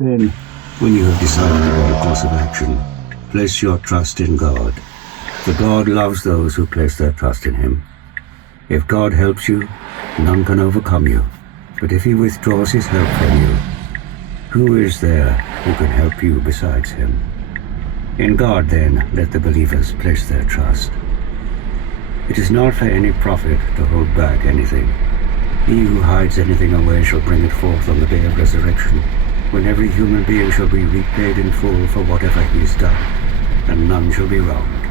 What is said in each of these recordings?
Then, when you have decided upon a course of action, place your trust in God. For God loves those who place their trust in Him. If God helps you, none can overcome you. But if He withdraws His help from you, who is there who can help you besides Him? In God, then, let the believers place their trust. It is not for any prophet to hold back anything. He who hides anything away shall bring it forth on the day of resurrection, when every human being shall be repaid in full for whatever he has done, and none shall be wronged.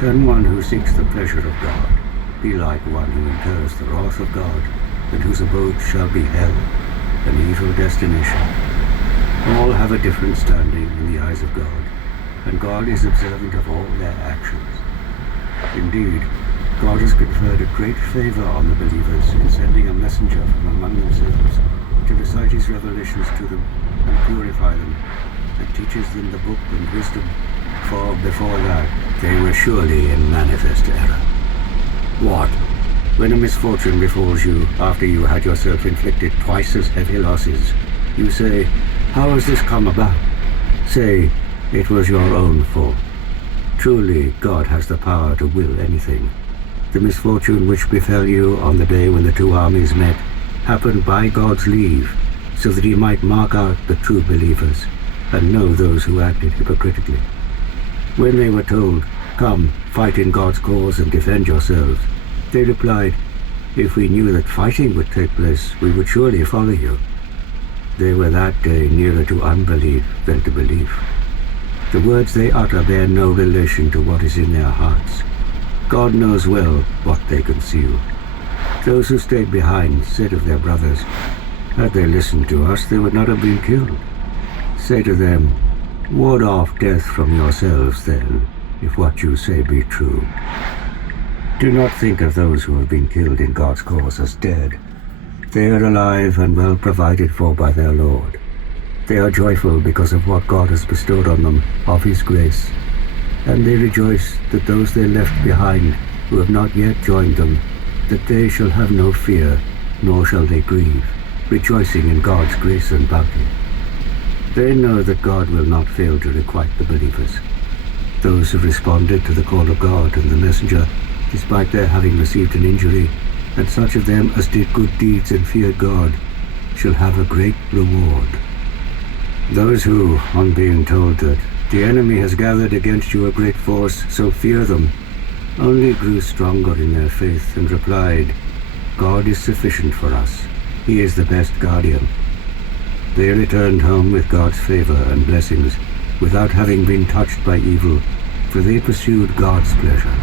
Can one who seeks the pleasure of God be like one who incurs the wrath of God, and whose abode shall be hell, an evil destination? All have a different standing in the eyes of God, and God is observant of all their actions. Indeed, God has conferred a great favor on the believers in sending a messenger from among themselves to recite His revelations to them and purify them, and teaches them the book and wisdom, for before that they were surely in manifest error. What? When a misfortune befalls you after you had yourself inflicted twice as heavy losses, you say, "How has this come about?" Say, "It was your own fault." Truly, God has the power to will anything. The misfortune which befell you on the day when the two armies met happened by God's leave, so that He might mark out the true believers and know those who acted hypocritically. When they were told, "Come, fight in God's cause and defend yourselves," they replied, "If we knew that fighting would take place, we would surely follow you." They were that day nearer to unbelief than to belief. The words they utter bear no relation to what is in their hearts. God knows well what they conceal. Those who stayed behind said of their brothers, "Had they listened to us, they would not have been killed." Say to them, "Ward off death from yourselves then, if what you say be true." Do not think of those who have been killed in God's cause as dead. They are alive and well provided for by their Lord. They are joyful because of what God has bestowed on them of His grace, and they rejoice that those they left behind who have not yet joined them, that they shall have no fear, nor shall they grieve, rejoicing in God's grace and bounty. They know that God will not fail to requite the believers. Those who responded to the call of God and the messenger, despite their having received an injury, and such of them as did good deeds and feared God, shall have a great reward. Those who, on being told that the enemy has gathered against you a great force, so fear them, only grew stronger in their faith and replied, "God is sufficient for us. He is the best guardian." They returned home with God's favor and blessings, without having been touched by evil, for they pursued God's pleasure,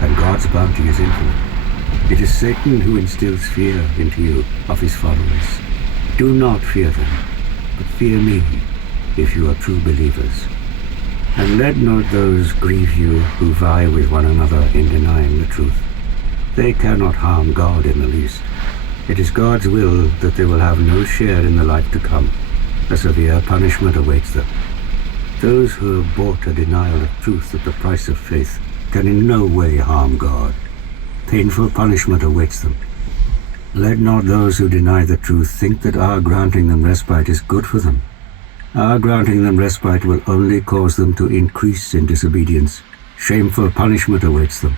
and God's bounty is infinite. It is Satan who instills fear into you of his followers. Do not fear them, but fear me, if you are true believers. And let not those grieve you who vie with one another in denying the truth. They cannot harm God in the least. It is God's will that they will have no share in the life to come. A severe punishment awaits them. Those who have bought a denial of truth at the price of faith can in no way harm God. Painful punishment awaits them. Let not those who deny the truth think that our granting them respite is good for them. Our granting them respite will only cause them to increase in disobedience. Shameful punishment awaits them.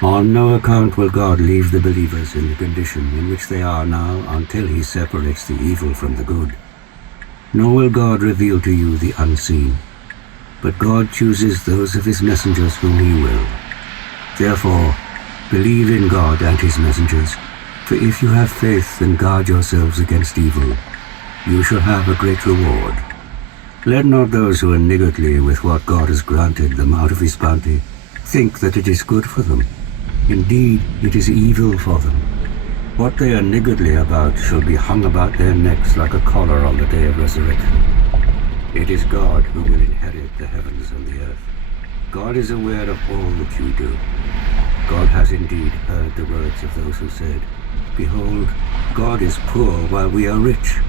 On no account will God leave the believers in the condition in which they are now until He separates the evil from the good. Nor will God reveal to you the unseen. But God chooses those of His messengers whom He will. Therefore, believe in God and His messengers, for if you have faith and guard yourselves against evil, you shall have a great reward. Let not those who are niggardly with what God has granted them out of His bounty think that it is good for them. Indeed, it is evil for them. What they are niggardly about shall be hung about their necks like a collar on the day of resurrection. It is God who will inherit the heavens and the earth. God is aware of all that you do. God has indeed heard the words of those who said, "Behold, God is poor while we are rich."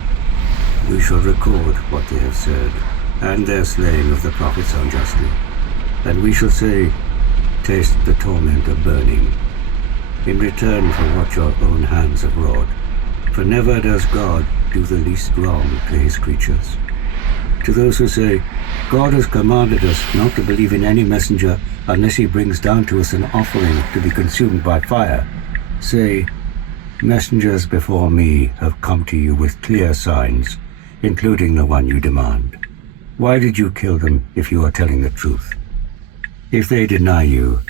We shall record what they have said, and their slaying of the prophets unjustly. And we shall say, "Taste the torment of burning, in return for what your own hands have wrought. For never does God, do the least wrong to his creatures. To those who say, God has commanded us not to believe in any messenger unless he brings down to us an offering to be consumed by fire, say, messengers before me have come to you with clear signs, including the one you demand. Why did you kill them if you are telling the truth? If they deny you,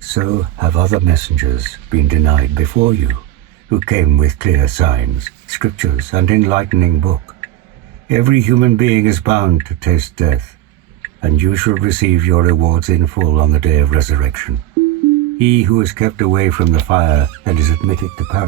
so have other messengers been denied before you, who came with clear signs, scriptures, and enlightening book. Every human being is bound to taste death, and you shall receive your rewards in full on the day of resurrection. He who is kept away from the fire and is admitted to paradise